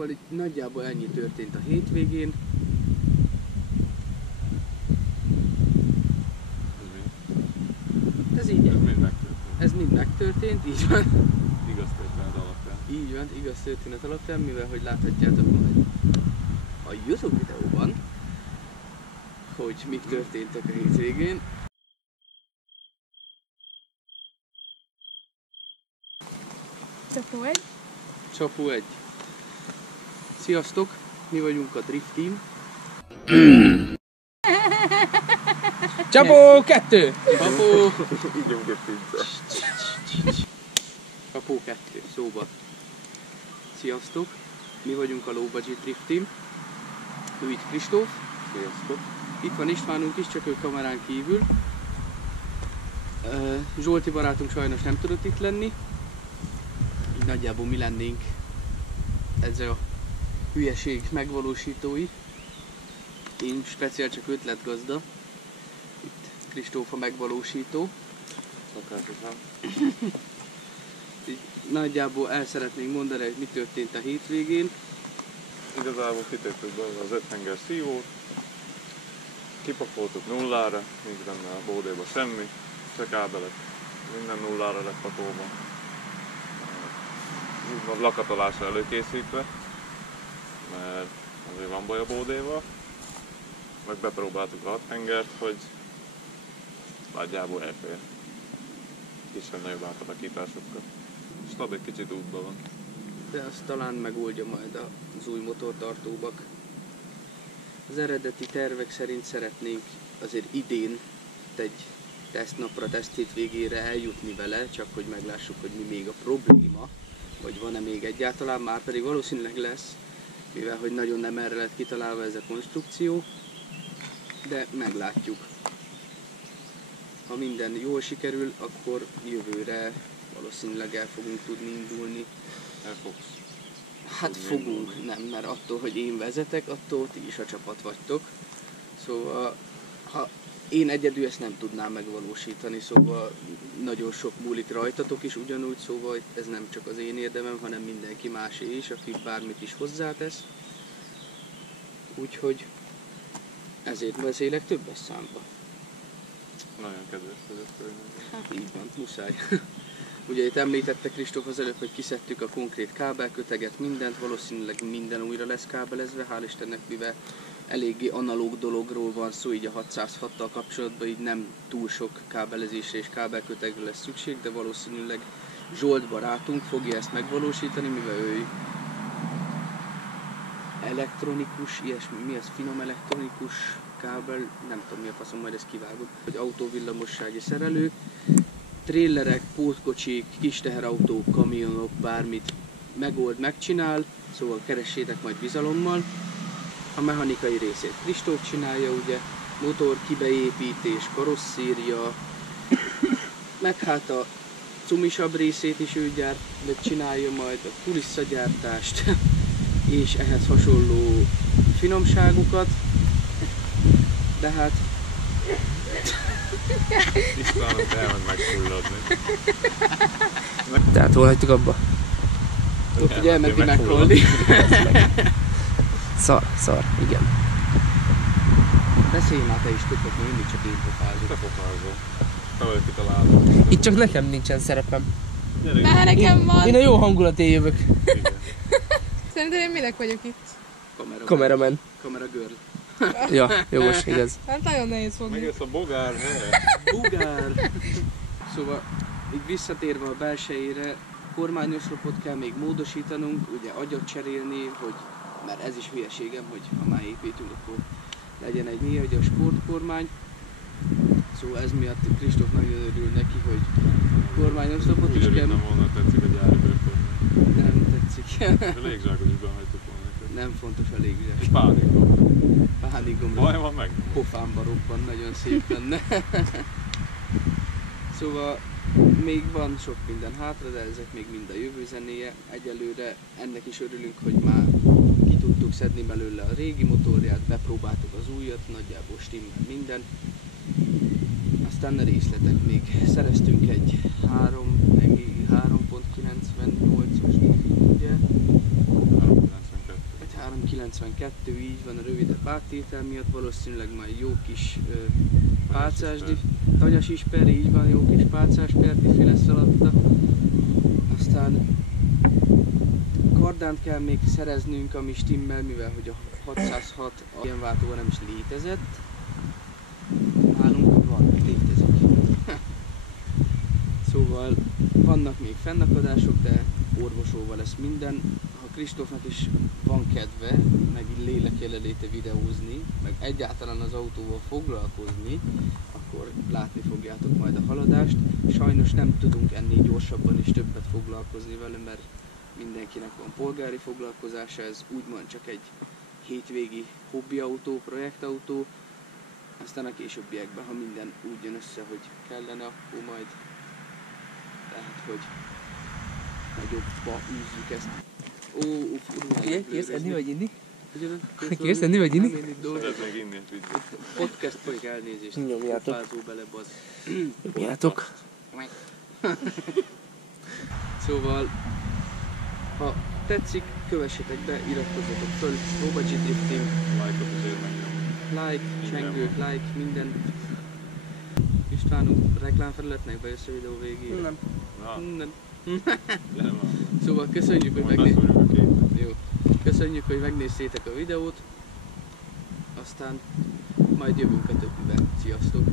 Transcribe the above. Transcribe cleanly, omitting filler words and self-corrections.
Szóval így nagyjából ennyi történt a hétvégén. Ez így ez mind megtörtént, így van. Igaz történet alapján. Így van, igaz történet alapján, mivel hogy láthatjátok majd a YouTube videóban, hogy mik történtek a hétvégén. Csapó 1. Csapó 1. Sziasztok, mi vagyunk a Drift Team. Csapó 2! Csapó! Ígyunk egy pizzát. Csapó 2, szóba. Sziasztok, mi vagyunk a Low Budget Drift Team. Ő itt Kristóf. Sziasztok. Itt van Istvánunk is, csak ő kamerán kívül. Zsolti barátunk sajnos nem tudott itt lenni. Így nagyjából mi lennénk ezzel a hülyeség megvalósítói. Én speciál csak ötletgazda. Itt Kristóf a megvalósító. Szokásosan. Így nagyjából el szeretnénk mondani, hogy mi történt a hétvégén. Igazából kitéttük be az 5 henger szívót. Kipakoltuk nullára, nincs benne a bódéba semmi. Csak kábelek. Minden nullára lett pakolva. A lakatolásra előkészítve, mert azért van baj a bódéval. Meg bepróbáltuk a 6 hengert, hogy nagyjából elfér. Kisebb-nagyobb átalakításokkal. Stab egy kicsit útban van. De azt talán megoldja majd az új motortartóbak. Az eredeti tervek szerint szeretnénk azért idén egy tesztnapra, teszthét végére eljutni vele, csak hogy meglássuk, hogy mi még a probléma, vagy van-e még egyáltalán, már pedig valószínűleg lesz, mivel hogy nagyon nem erre lett kitalálva ez a konstrukció, de meglátjuk. Ha minden jól sikerül, akkor jövőre valószínűleg el fogunk tudni indulni. El fogsz. Hát fogunk, nem, mert attól, hogy én vezetek, attól ti is a csapat vagytok. Szóval, ha én egyedül ezt nem tudnám megvalósítani, szóval nagyon sok múlik rajtatok is ugyanúgy, szóval ez nem csak az én érdemem, hanem mindenki másé is, aki bármit is hozzátesz. Úgyhogy ezért beszélek többes számba. Nagyon kedves vagyok. Hát így van, muszáj. Ugye itt említette Kristóf az előbb, hogy kiszedtük a konkrét kábelköteget, mindent, valószínűleg minden újra lesz kábelezve, hál' Istennek, mivel eléggé analóg dologról van szó, így a 606-tal kapcsolatban így nem túl sok kábelezésre és kábelkötegre lesz szükség, de valószínűleg Zsolt barátunk fogja ezt megvalósítani, mivel ő elektronikus, ilyesmi, mi az, finom elektronikus kábel, nem tudom mi a faszom, majd ezt kivágod, hogy autóvillamossági szerelő, trélerek, pótkocsik, kis teherautók, kamionok, bármit megold, megcsinál, szóval keressétek majd bizalommal. A mechanikai részét Kristóf csinálja, ugye, motor kibeépítés, karosszéria, meg hát a cumisabb részét is ő csinálja majd, a kulisszagyártást és ehhez hasonló finomságokat, de hát Istvánok elment megfulladni. Tehát hol hagytuk abba? ott ugye elmenti meghalni. Szar, igen. Beszélj már te is többet, mert mindig csak én pofázok. Te pofázol. Te vagy kitalálod. Itt csak nekem nincsen szerepem. Gyere, Már nekem van. Én a jó hangulatén jövök. igen. Szerintem én minek vagyok itt? Kameraman. Kamera girl. Ja, jogos, igaz. Hát nagyon nehéz fogni. Megjössz a bogár helye. Bugár! Szóval így visszatérve a belsejére, kormányoszlopot kell még módosítanunk, ugye agyat cserélni, hogy, mert ez is hülyeségem, hogy ha már építünk, akkor legyen egy mély agyas sportkormány. Szóval ez miatt Kristóf nagyon örül neki, hogy kormányoszlopot is Úgy kell. nem volna tetszik a gyári bőrkormány. Nem tetszik. A légzsákot is behagytuk volna neked. Nem fontos a légzsák. Pánikom. Pánikom. Baj van meg? Pofámba robban, nagyon szép lenne. Szóval még van sok minden hátra, de ezek még mind a jövő zenéje. Egyelőre ennek is örülünk, hogy már ki tudtuk szedni belőle a régi motorját, bepróbáltuk az újat, nagyjából stimmel minden. Aztán a részletek még. Szereztünk egy 3.98-as, ugye? 392. 392, így van a rövidebb áttétel miatt, valószínűleg majd jó kis pálcás, tanyas isper, így van, jó kis pálcás perdifi lesz alatta. Aztán kardánt kell még szereznünk, ami stimmel, mivel hogy a 606 ilyen váltóban nem is létezett. Nálunk van, létezik. Szóval vannak még fennakadások, de orvosolva lesz minden. Ha Kristófnak is van kedve, meg lélek jelenléte videózni, meg egyáltalán az autóval foglalkozni, akkor látni fogjátok majd a haladást. Sajnos nem tudunk ennél gyorsabban és többet foglalkozni vele, mert mindenkinek van polgári foglalkozása, ez úgymond csak egy hétvégi hobbiautó, projektautó. Aztán a későbbiekben, ha minden úgy jön össze, hogy kellene, akkor majd lehet, hogy nagyobbba űzzük ezt. Ó, furulál. Kérsz enni vagy inni? Ugyan? Kérsz enni vagy inni? Nem, én itt dolgozom. Szeretnék inni egy videót. Podcast folyik, elnézést. Nyomjátok. Fázó bele, bazd. Nyomjátok. Szóval, ha tetszik, kövessetek be, iratkozzatok föl, Robacsi Drifting, Like-ot azért megnyom. like, Minden csengő, like, minden. Istvánunk, reklámfelületnek bejössz a videó végére? Nem. Na, Nem. nem van. Szóval köszönjük, hogy Majd megnéztétek. beszúrjuk a képet. Jó. Köszönjük, hogy megnéztétek a videót. Aztán majd jövünk a többiben. Sziasztok!